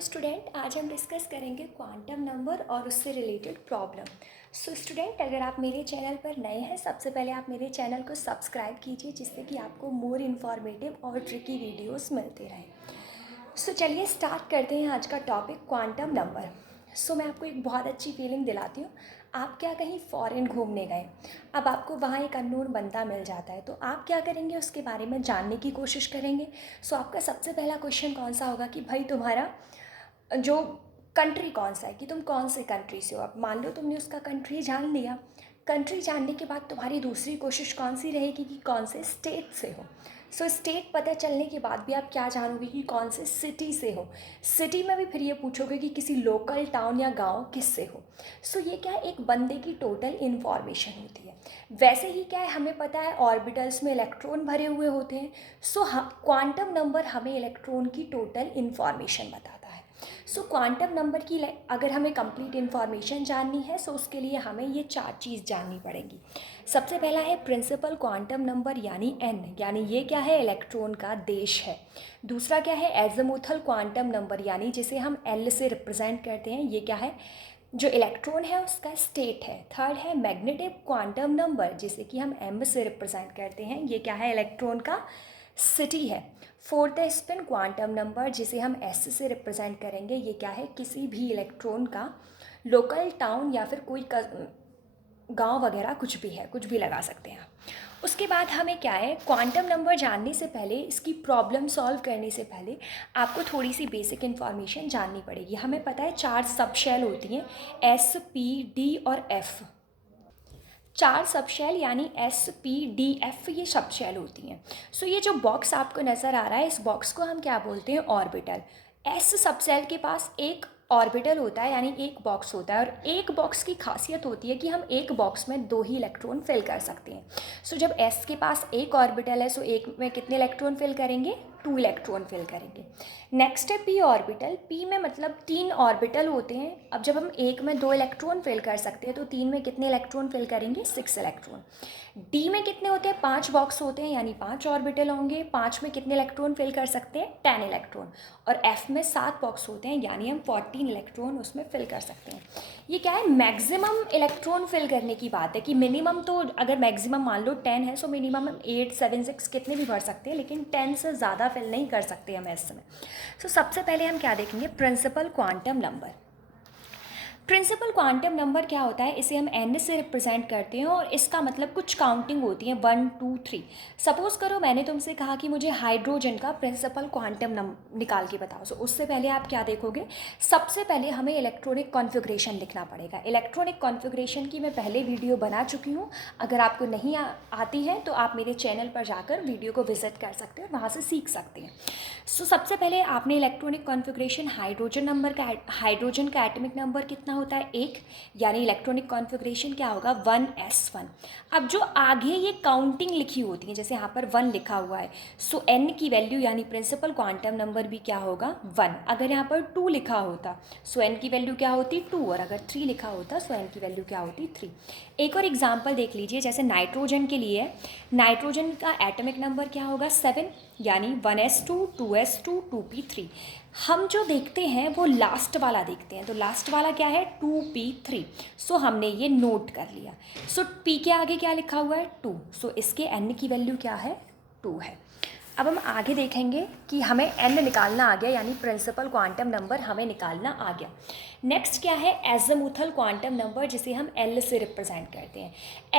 Student, आज हम discuss करेंगे क्वांटम नंबर और उससे रिलेटेड प्रॉब्लम। सो स्टूडेंट, अगर आप मेरे चैनल पर नए हैं, सबसे पहले आप मेरे चैनल को सब्सक्राइब कीजिए जिससे कि आपको मोर इन्फॉर्मेटिव और ट्रिकी वीडियोस मिलते रहें। सो चलिए स्टार्ट करते हैं आज का टॉपिक, क्वांटम नंबर। सो मैं आपको एक बहुत अच्छी फीलिंग दिलाती हूँ। आप क्या कहीं फ़ॉरेन घूमने गए, अब आपको वहाँ एक अननोन बंदा मिल जाता है, तो आप क्या करेंगे, उसके बारे में जानने की कोशिश करेंगे। सो आपका सबसे पहला क्वेश्चन कौन सा होगा कि भाई तुम्हारा जो कंट्री कौन सा है, कि तुम कौन से कंट्री से हो। अब मान लो तुमने उसका कंट्री जान लिया। कंट्री जानने के बाद तुम्हारी दूसरी कोशिश कौन सी रहेगी कि कौन से स्टेट से हो। सो स्टेट पता चलने के बाद भी आप क्या जानोगे कि कौन से सिटी से हो। सिटी में भी फिर ये पूछोगे कि किसी लोकल टाउन या गांव किस से हो। सो ये क्या है, एक बंदे की टोटल इन्फॉर्मेशन होती है। वैसे ही क्या है, हमें पता है ऑर्बिटल्स में इलेक्ट्रॉन भरे हुए होते हैं। सो क्वांटम नंबर हमें इलेक्ट्रॉन की टोटल इन्फॉर्मेशन बताता है। सो क्वांटम नंबर की अगर हमें कंप्लीट इन्फॉर्मेशन जाननी है, सो उसके लिए हमें ये चार चीज़ जाननी पड़ेगी। सबसे पहला है प्रिंसिपल क्वांटम नंबर यानी एन, यानी ये क्या है, इलेक्ट्रॉन का देश है। दूसरा क्या है, एज़ीमुथल क्वांटम नंबर, यानी जिसे हम एल से रिप्रेजेंट करते हैं, ये क्या है, जो इलेक्ट्रॉन है उसका स्टेट है। थर्ड है मैग्नेटिक क्वांटम नंबर, जिसे कि हम एम से रिप्रेजेंट करते हैं, ये क्या है, इलेक्ट्रॉन का सिटी है। फोर्थ है स्पिन क्वांटम नंबर, जिसे हम एस से रिप्रेजेंट करेंगे, ये क्या है, किसी भी इलेक्ट्रॉन का लोकल टाउन या फिर कोई गांव वगैरह कुछ भी है, कुछ भी लगा सकते हैं आप। उसके बाद हमें क्या है, क्वांटम नंबर जानने से पहले, इसकी प्रॉब्लम सॉल्व करने से पहले आपको थोड़ी सी बेसिक इन्फॉर्मेशन जाननी पड़ेगी। हमें पता है चार सब शेल होती हैं, एस, पी, डी और एफ। चार सब शेल यानी एस, पी, डी, एफ, ये सब शेल होती हैं। सो ये जो बॉक्स आपको नज़र आ रहा है, इस बॉक्स को हम क्या बोलते हैं, ऑर्बिटल। एस सब शेल के पास एक ऑर्बिटल होता है, यानी एक बॉक्स होता है, और एक बॉक्स की खासियत होती है कि हम एक बॉक्स में दो ही इलेक्ट्रॉन फिल कर सकते हैं। सो जब एस के पास एक ऑर्बिटल है, सो एक में कितने इलेक्ट्रॉन फिल करेंगे, 2 इलेक्ट्रॉन फिल करेंगे। नेक्स्ट है पी ऑर्बिटल। पी में मतलब 3 ऑर्बिटल होते हैं। अब जब हम एक में 2 इलेक्ट्रॉन फिल कर सकते हैं, तो 3 में कितने इलेक्ट्रॉन फिल करेंगे, 6 इलेक्ट्रॉन। डी में कितने होते हैं, 5 बॉक्स होते हैं, यानी 5 ऑर्बिटल होंगे। 5 में कितने इलेक्ट्रॉन फिल कर सकते हैं, 10 इलेक्ट्रॉन। और एफ में 7 बॉक्स होते हैं, यानी हम 14 इलेक्ट्रॉन उसमें फिल कर सकते हैं। ये क्या है, मैक्सिमम इलेक्ट्रॉन फिल करने की बात है, कि मिनिमम तो अगर मैक्सिमम मान लो 10 है, सो मिनिमम हम 8, 7, 6 कितने भी भर सकते हैं, लेकिन 10 से ज़्यादा फिल नहीं कर सकते हम एस में। सो सबसे पहले हम क्या देखेंगे, principal quantum number. Principal quantum number क्या होता है, इसे हम एन से रिप्रेजेंट करते हैं, और इसका मतलब कुछ काउंटिंग होती है, 1, 2, 3। सपोज करो मैंने तुमसे कहा कि मुझे हाइड्रोजन का प्रिंसिपल क्वांटम नंबर निकाल के बताओ। सो उससे पहले आप क्या देखोगे, सबसे पहले हमें इलेक्ट्रॉनिक कॉन्फ़िगरेशन लिखना पड़ेगा। इलेक्ट्रॉनिक कॉन्फ़िगरेशन की मैं पहले वीडियो बना चुकी हूँ, अगर आपको नहीं आती है तो आप मेरे चैनल पर जाकर वीडियो को विजिट कर सकते हैं और वहाँ से सीख सकते हैं। सो सबसे पहले आपने इलेक्ट्रॉनिक कॉन्फ़िगरेशन, हाइड्रोजन का एटॉमिक नंबर कितना होता है, 1, यानी इलेक्ट्रॉनिक कॉन्फ़िगरेशन क्या होगा, 1s1। अब जो आगे ये काउंटिंग लिखी होती है, जैसे यहाँ पर 1 लिखा हुआ है, सो n की वैल्यू यानी प्रिंसिपल क्वांटम नंबर भी क्या होगा, 1। अगर यहाँ पर 2 लिखा होता, सो n की वैल्यू क्या होती, 2, और अगर 3 लिखा होता, सो n की वैल्यू क्या होती, 3। एक और एग्जाम्पल देख लीजिए, जैसे नाइट्रोजन के लिए, नाइट्रोजन का एटॉमिक नंबर क्या होगा, 7, यानी 1s2, 2s2, 2p3। हम जो देखते हैं वो लास्ट वाला देखते हैं, तो लास्ट वाला क्या है, 2p3। सो हमने ये नोट कर लिया। सो p के आगे क्या लिखा हुआ है, 2। सो इसके n की वैल्यू क्या है, 2 है। अब हम आगे देखेंगे कि हमें n निकालना आ गया, यानी प्रिंसिपल क्वांटम नंबर हमें निकालना आ गया। नेक्स्ट क्या है, एज़ीमुथल क्वांटम नंबर, जिसे हम l से रिप्रेजेंट करते हैं।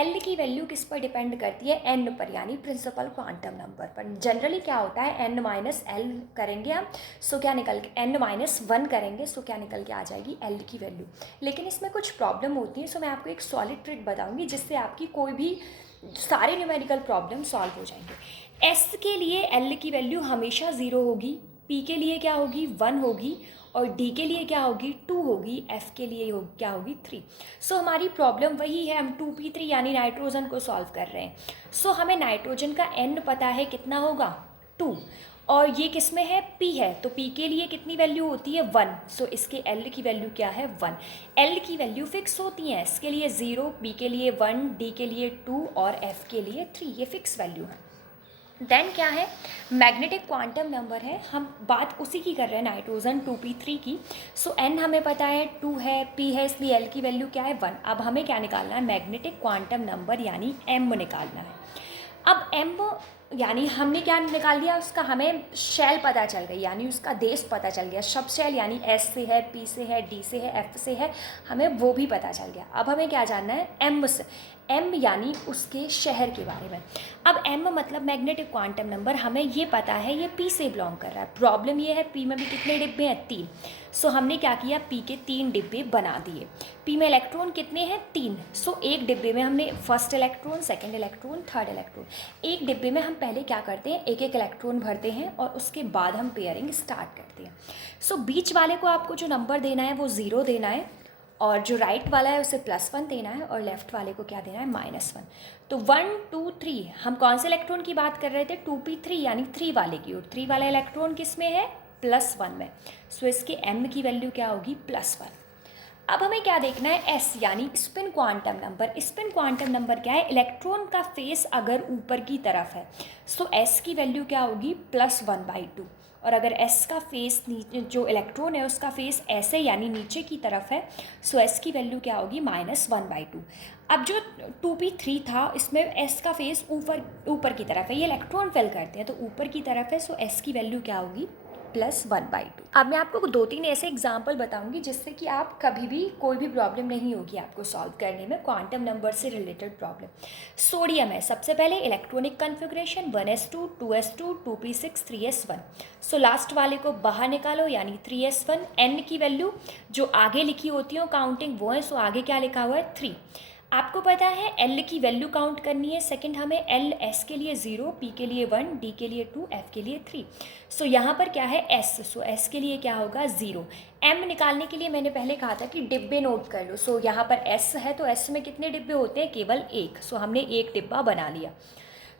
l की वैल्यू किस पर डिपेंड करती है, n पर, यानी प्रिंसिपल क्वांटम नंबर पर। जनरली क्या होता है, n माइनस एल करेंगे हम, सो क्या निकल के, n-1 करेंगे, सो क्या निकल के आ जाएगी, l की वैल्यू। लेकिन इसमें कुछ प्रॉब्लम होती है, सो मैं आपको एक सॉलिड ट्रिक बताऊँगी जिससे आपकी कोई भी सारे न्यूमेरिकल प्रॉब्लम सॉल्व हो जाएंगे। एस के लिए एल की वैल्यू हमेशा 0 होगी, पी के लिए क्या होगी, 1 होगी, और डी के लिए क्या होगी, 2 होगी, एफ के लिए क्या होगी, 3। सो हमारी प्रॉब्लम वही है, हम 2p3 यानी नाइट्रोजन को सॉल्व कर रहे हैं। सो हमें नाइट्रोजन का n पता है कितना होगा, 2, और ये किस में है, p है, तो p के लिए कितनी वैल्यू होती है, 1। सो इसके l की वैल्यू क्या है, 1। l की वैल्यू फिक्स होती है, s के लिए 0, p के लिए 1, d के लिए 2 और f के लिए 3, ये फिक्स वैल्यू है। देन क्या है, मैग्नेटिक क्वांटम नंबर है, हम बात उसी की कर रहे हैं नाइट्रोजन 2p3 की। सो n हमें पता है 2 है, p है, इसलिए l की वैल्यू क्या है 1। अब हमें क्या निकालना है, मैग्नेटिक क्वांटम नंबर यानी m निकालना है। अब m यानी हमने क्या निकाल दिया, उसका हमें शेल पता चल गई, यानी उसका देश पता चल गया, सब शेल यानी s से है, p से है, d से है, f से है, हमें वो भी पता चल गया। अब हमें क्या जानना है m से, m यानी उसके शहर के बारे में। अब m मतलब मैग्नेटिक क्वांटम नंबर, हमें ये पता है ये p से बिलोंग कर रहा है। प्रॉब्लम ये है p में भी कितने डिब्बे हैं, 3। सो हमने क्या किया, p के 3 डिब्बे बना दिए। p में इलेक्ट्रॉन कितने हैं, 3। सो एक डिब्बे में हमने first electron, second electron, third electron, एक डिब्बे में हम पहले क्या करते हैं, एक एक इलेक्ट्रॉन भरते हैं और उसके बाद हम पेयरिंग स्टार्ट करते हैं। सो बीच वाले को आपको जो नंबर देना है वो 0 देना है, और जो राइट वाला है उसे +1 देना है, और लेफ्ट वाले को क्या देना है, -1। तो 1 2 3, हम कौन से इलेक्ट्रॉन की बात कर रहे थे, 2p3 यानी 3 वाले की, और 3 वाला इलेक्ट्रॉन किस में है, +1 में। सो इसके m की वैल्यू क्या होगी, +1। अब हमें क्या देखना है, s यानी spin quantum number. Spin quantum number क्या है, इलेक्ट्रॉन का फेस अगर ऊपर की तरफ है सो s की वैल्यू क्या होगी, +1/2। और अगर s का फेस जो इलेक्ट्रॉन है उसका फेस ऐसे यानी नीचे की तरफ है, सो s की वैल्यू क्या होगी, -1/2। अब जो 2p3 था इसमें s का फेस ऊपर की तरफ है, ये इलेक्ट्रॉन फेल करते हैं तो ऊपर की तरफ है, सो s की वैल्यू क्या होगी, +1/2। अब मैं आपको 2-3 ऐसे एग्जाम्पल बताऊंगी जिससे कि आप कभी भी कोई भी प्रॉब्लम नहीं होगी आपको सॉल्व करने में, क्वांटम नंबर से रिलेटेड प्रॉब्लम। सोडियम है, सबसे पहले electronic configuration 1s2 2s2 2p6 3s1। So last वाले को बाहर निकालो यानी 3s1। n की वैल्यू जो आगे लिखी होती है काउंटिंग वो है, सो आगे क्या लिखा हुआ है, 3। आपको पता है L की वैल्यू काउंट करनी है। सेकंड हमें L, S के लिए 0, P के लिए 1, D के लिए 2, F के लिए 3। सो यहाँ पर क्या है S, सो S के लिए क्या होगा 0। M निकालने के लिए मैंने पहले कहा था कि डिब्बे नोट कर लो। सो यहाँ पर S है तो S में कितने डिब्बे होते हैं, केवल 1। सो हमने एक डिब्बा बना लिया।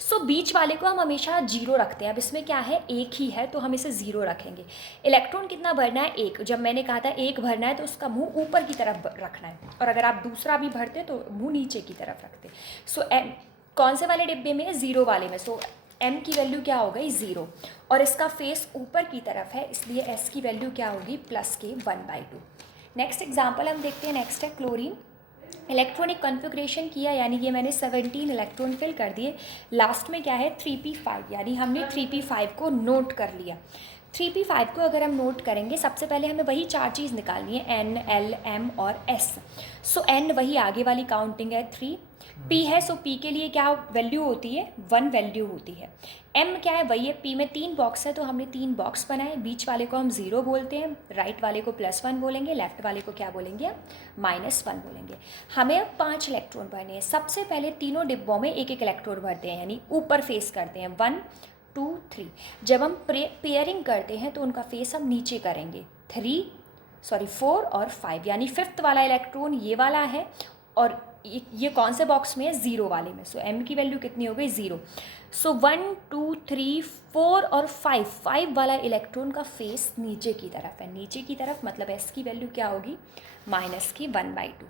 सो बीच वाले को हम हमेशा 0 रखते हैं। अब इसमें क्या है, एक ही है तो हम इसे 0 रखेंगे। इलेक्ट्रॉन कितना भरना है, 1। जब मैंने कहा था 1 भरना है तो उसका मुंह ऊपर की तरफ रखना है, और अगर आप दूसरा भी भरते तो मुंह नीचे की तरफ रखते। सो एम कौन से वाले डिब्बे में है, 0 वाले में। सो m की वैल्यू क्या हो गई, 0, और इसका फेस ऊपर की तरफ है इसलिए s की वैल्यू क्या होगी, +1/2। नेक्स्ट एग्जाम्पल हम देखते हैं। नेक्स्ट है क्लोरीन। इलेक्ट्रॉनिक कन्फिग्रेशन किया यानी कि मैंने 17 इलेक्ट्रॉन फिल कर दिए। लास्ट में क्या है, 3p5 यानी हमने 3p5 को नोट कर लिया। 3p5 को अगर हम नोट करेंगे, सबसे पहले हमें वही 4 चीज़ निकालनी है, n, l, m और s। सो n वही आगे वाली काउंटिंग है 3। p है, सो p के लिए क्या वैल्यू होती है, 1 वैल्यू होती है। m क्या है, वही है, p में 3 बॉक्स है तो हमने 3 बॉक्स बनाए। बीच वाले को हम 0 बोलते हैं, राइट वाले को +1 बोलेंगे, लेफ्ट वाले को क्या बोलेंगे, -1 बोलेंगे। हमें अब 5 इलेक्ट्रॉन भरने हैं। सबसे पहले तीनों डिब्बों में एक एक इलेक्ट्रॉन भरते हैं यानी ऊपर फेस करते हैं, 1 2 3। जब हम पेयरिंग करते हैं तो उनका फेस हम नीचे करेंगे, 4 और 5 यानी 5th वाला इलेक्ट्रॉन ये वाला है, और ये कौन से बॉक्स में है, 0 वाले में। सो m की वैल्यू कितनी हो गई, 0। सो 1 2 3 4 और 5 वाला इलेक्ट्रॉन का फेस नीचे की तरफ है, नीचे की तरफ, मतलब s की वैल्यू क्या होगी, -1/2।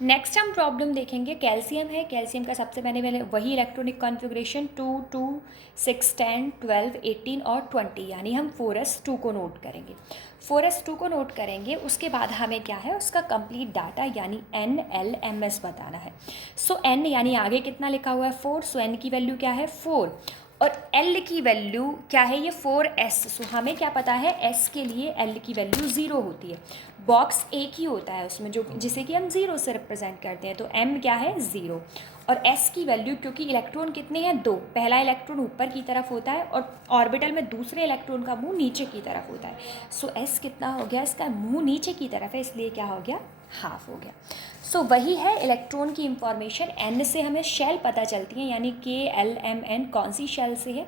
नेक्स्ट हम प्रॉब्लम देखेंगे। कैल्शियम है, कैल्शियम का सबसे पहले वही इलेक्ट्रॉनिक कॉन्फ़िगरेशन 2 2 6 10 12 18 और 20 यानी हम 4s2 को नोट करेंगे। 4s2 को नोट करेंगे, उसके बाद हमें क्या है, उसका कंप्लीट डाटा यानी n l m s बताना है। सो n यानी आगे कितना लिखा हुआ है, 4। सो n की वैल्यू क्या है, 4, और L की वैल्यू क्या है, ये 4s। सो हमें क्या पता है, S के लिए L की वैल्यू 0 होती है। बॉक्स एक ही होता है उसमें जो जिसे कि हम 0 से रिप्रेजेंट करते हैं, तो M क्या है, 0, और S की वैल्यू, क्योंकि इलेक्ट्रॉन कितने हैं, 2, पहला इलेक्ट्रॉन ऊपर की तरफ होता है और ऑर्बिटल में दूसरे इलेक्ट्रॉन का मुंह नीचे की तरफ होता है। सो S कितना हो गया, इसका मुंह नीचे की तरफ है इसलिए क्या हो गया, हाफ हो गया। सो वही है इलेक्ट्रॉन की इंफॉर्मेशन। N से हमें शेल पता चलती है यानी K L M N कौन सी शेल से है।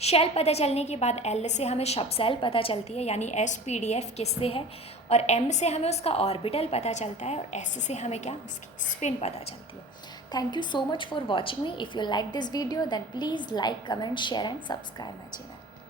शेल पता चलने के बाद L से हमें सब सेल पता चलती है यानी S P D F किससे है, और M से हमें उसका ऑर्बिटल पता चलता है, और S से हमें क्या, उसकी स्पिन पता चलती है। Thank you so much for watching me. If you like this video then please like, comment, share and subscribe my channel.